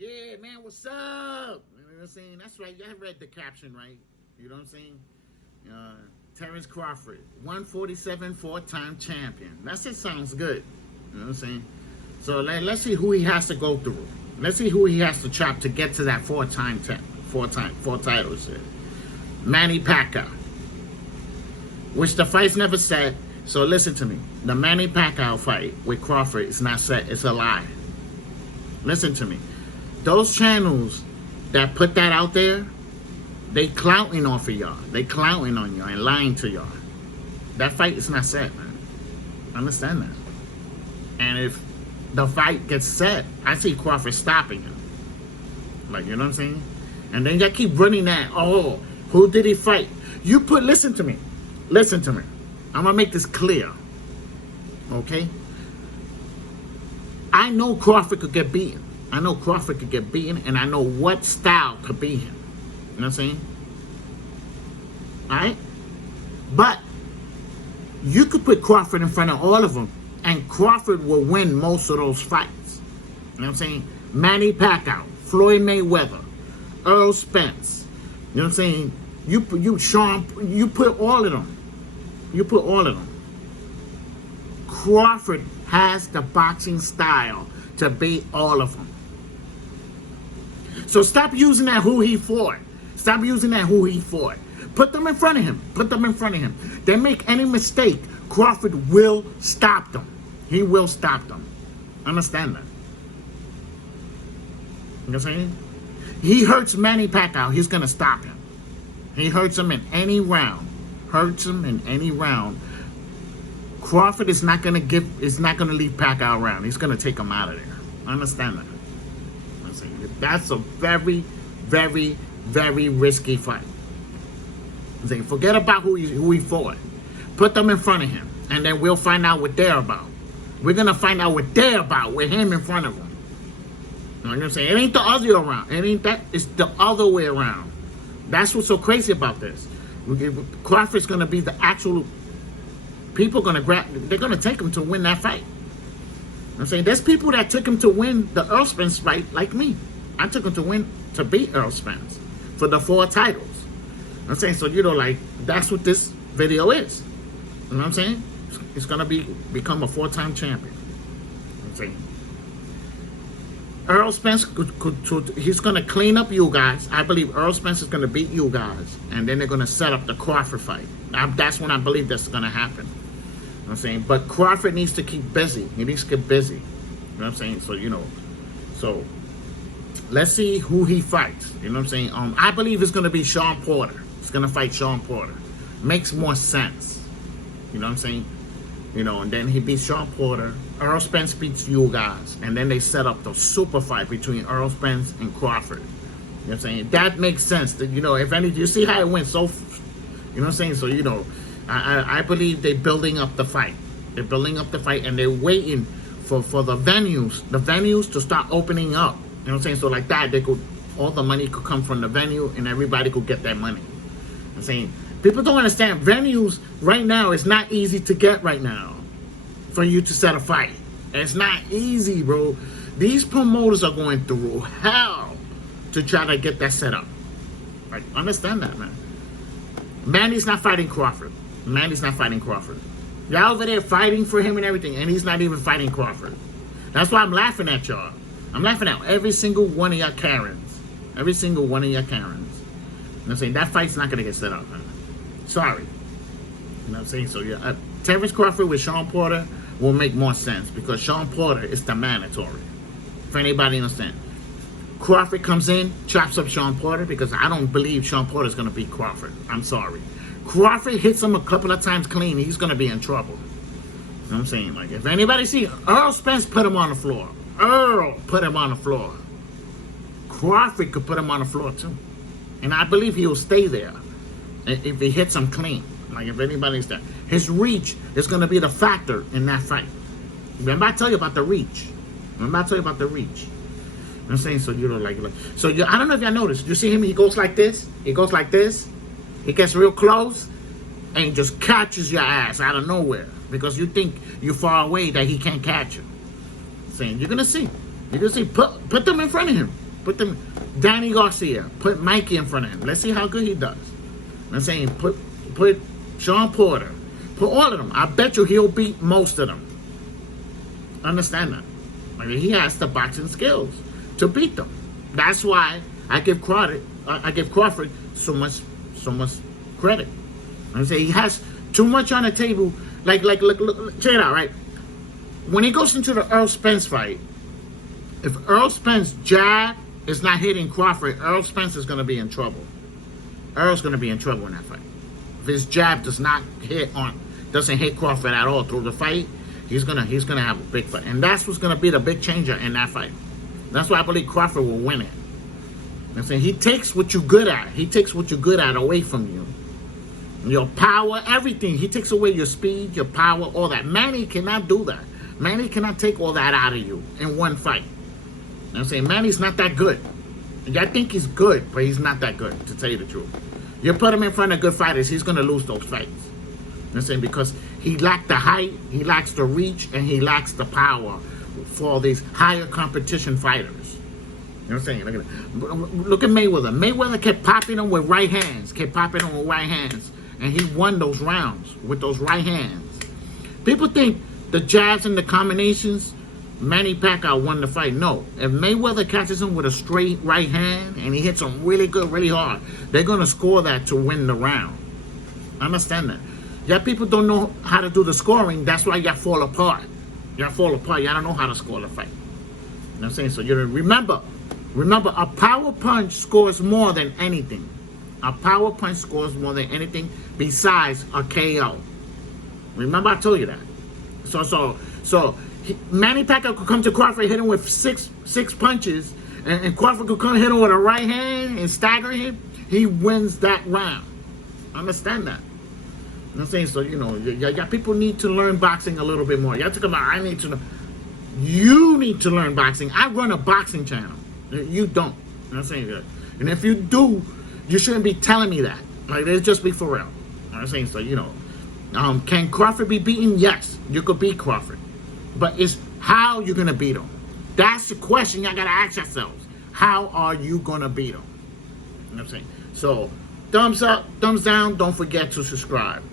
Yeah, man, what's up? You know what I'm saying? That's right. Y'all read the caption, right? You know what I'm saying? Terrence Crawford, 147 four-time champion. That just sounds good. You know what I'm saying? So let's see who he has to go through. Let's see who he has to chop to get to that four titles. Manny Pacquiao, which the fight's never set. So listen to me. The Manny Pacquiao fight with Crawford is not set. It's a lie. Listen to me. Those channels that put that out there, they clouting off of y'all. They clouting on y'all and lying to y'all. That fight is not set, man. Understand that. And if the fight gets set, I see Crawford stopping him. Like, you know what I'm saying? And then y'all keep running that, oh, who did he fight? Listen to me. Listen to me. I'm gonna make this clear. Okay? I know Crawford could get beaten. I know Crawford could get beaten, and I know what style could beat him. You know what I'm saying? Alright? But you could put Crawford in front of all of them, and Crawford will win most of those fights. You know what I'm saying? Manny Pacquiao, Floyd Mayweather, Earl Spence. You know what I'm saying? You put all of them. You put all of them. Crawford has the boxing style to beat all of them. So stop using that who he fought. Stop using that who he fought. Put them in front of him. Put them in front of him. They make any mistake, Crawford will stop them. He will stop them. Understand that? You know what I'm saying? He hurts Manny Pacquiao, he's going to stop him. He hurts him in any round. Hurts him in any round. Crawford is not going to leave Pacquiao around. He's going to take him out of there. Understand that? That's a very, very, very risky fight. I'm saying, forget about who he fought. Put them in front of him, and then we'll find out what they're about. We're going to find out what they're about with him in front of them. You know what I'm saying? It ain't the other way around. It ain't that. It's the other way around. That's what's so crazy about this. Crawford's going to be the actual people going to grab. They're going to take him to win that fight. I'm saying there's people that took him to win the Earl Spence fight, like me. I took him to beat Earl Spence for the 4 titles. I'm saying, so you know, like, that's what this video is. You know what I'm saying? It's gonna become a 4-time champion. I'm saying Earl Spence he's gonna clean up you guys. I believe Earl Spence is gonna beat you guys, and then they're gonna set up the Crawford fight. That's when I believe that's gonna happen. You know what I'm saying? But Crawford needs to keep busy. He needs to get busy. You know what I'm saying? So, you know, so let's see who he fights. You know what I'm saying? I believe it's going to be Sean Porter. He's going to fight Sean Porter. Makes more sense. You know what I'm saying? You know, and then he beats Sean Porter. Earl Spence beats you guys. And then they set up the super fight between Earl Spence and Crawford. You know what I'm saying? That makes sense. That, you know, if any, you see how it went so, you know what I'm saying? So, you know, I believe they're building up the fight. They're building up the fight, and they're waiting for the venues to start opening up. You know what I'm saying? So like that, all the money could come from the venue, and everybody could get that money. I'm saying, people don't understand, venues right now, it's not easy to get right now for you to set a fight. It's not easy, bro. These promoters are going through hell to try to get that set up. Like, understand that, man. Manny's not fighting Crawford. Manny's not fighting Crawford. Y'all over there fighting for him and everything, and he's not even fighting Crawford. That's why I'm laughing at y'all. I'm laughing at every single one of y'all Karens. Every single one of y'all Karens. You know what I'm saying? That fight's not going to get set up, man. Sorry. You know what I'm saying? So, yeah, Terrence Crawford with Sean Porter will make more sense, because Sean Porter is the mandatory. For anybody understand. Crawford comes in, chops up Sean Porter, because I don't believe Sean Porter is going to beat Crawford. I'm sorry. Crawford hits him a couple of times clean, he's going to be in trouble. You know what I'm saying? Like, if anybody see Earl Spence, put him on the floor. Earl put him on the floor. Crawford could put him on the floor too. And I believe he'll stay there if he hits him clean. Like, if anybody's there. His reach is going to be the factor in that fight. Remember I tell you about the reach. You know what I'm saying? So, you know, like so I don't know if y'all noticed. You see him, he goes like this. He goes like this. He gets real close and just catches your ass out of nowhere. Because you think you're far away that he can't catch you. Saying, you're gonna see. Put them in front of him. Put them, Danny Garcia. Put Mikey in front of him. Let's see how good he does. I'm saying, put Sean Porter. Put all of them. I bet you he'll beat most of them. Understand that? I mean, he has the boxing skills to beat them. That's why I give Crawford so much credit. I'm saying he has too much on the table. Like, look, check it out, right? When he goes into the Earl Spence fight, if Earl Spence jab is not hitting Crawford, Earl Spence is going to be in trouble. Earl's going to be in trouble in that fight. If his jab doesn't hit Crawford at all through the fight, he's gonna have a big fight, and that's what's gonna be the big changer in that fight. That's why I believe Crawford will win it. I'm saying he takes what you're good at. He takes what you're good at away from you. Your power, everything. He takes away your speed, your power, all that. Manny cannot do that. Manny cannot take all that out of you in one fight. I'm saying Manny's not that good. I think he's good, but he's not that good, to tell you the truth. You put him in front of good fighters, he's gonna lose those fights. I'm saying because he lacked the height, he lacks the reach, and he lacks the power for these higher competition fighters. You know what I'm saying? Look at Mayweather. Mayweather kept popping him with right hands, and he won those rounds with those right hands. People think the jabs and the combinations, Manny Pacquiao won the fight. No. If Mayweather catches him with a straight right hand and he hits him really good, really hard, they're going to score that to win the round. Understand that? Yeah, people don't know how to do the scoring. That's why y'all fall apart. Y'all don't know how to score the fight. You know what I'm saying? So you remember, a power punch scores more than anything. A power punch scores more than anything besides a KO. Remember I told you that. So Manny Pacquiao could come to Crawford, hit him with six punches, and Crawford could come hit him with a right hand and stagger him. He wins that round. Understand that? You know what I'm saying? So, you know, y'all people need to learn boxing a little bit more. Y'all talk about, I need to know. You need to learn boxing. I run a boxing channel. You don't. You know what I'm saying? And if you do, you shouldn't be telling me that. Like, let's just be for real. You know what I'm saying? So, you know, can Crawford be beaten? Yes, you could beat Crawford. But it's how you're going to beat him. That's the question y'all got to ask yourselves. How are you going to beat him? You know what I'm saying? So, thumbs up, thumbs down. Don't forget to subscribe.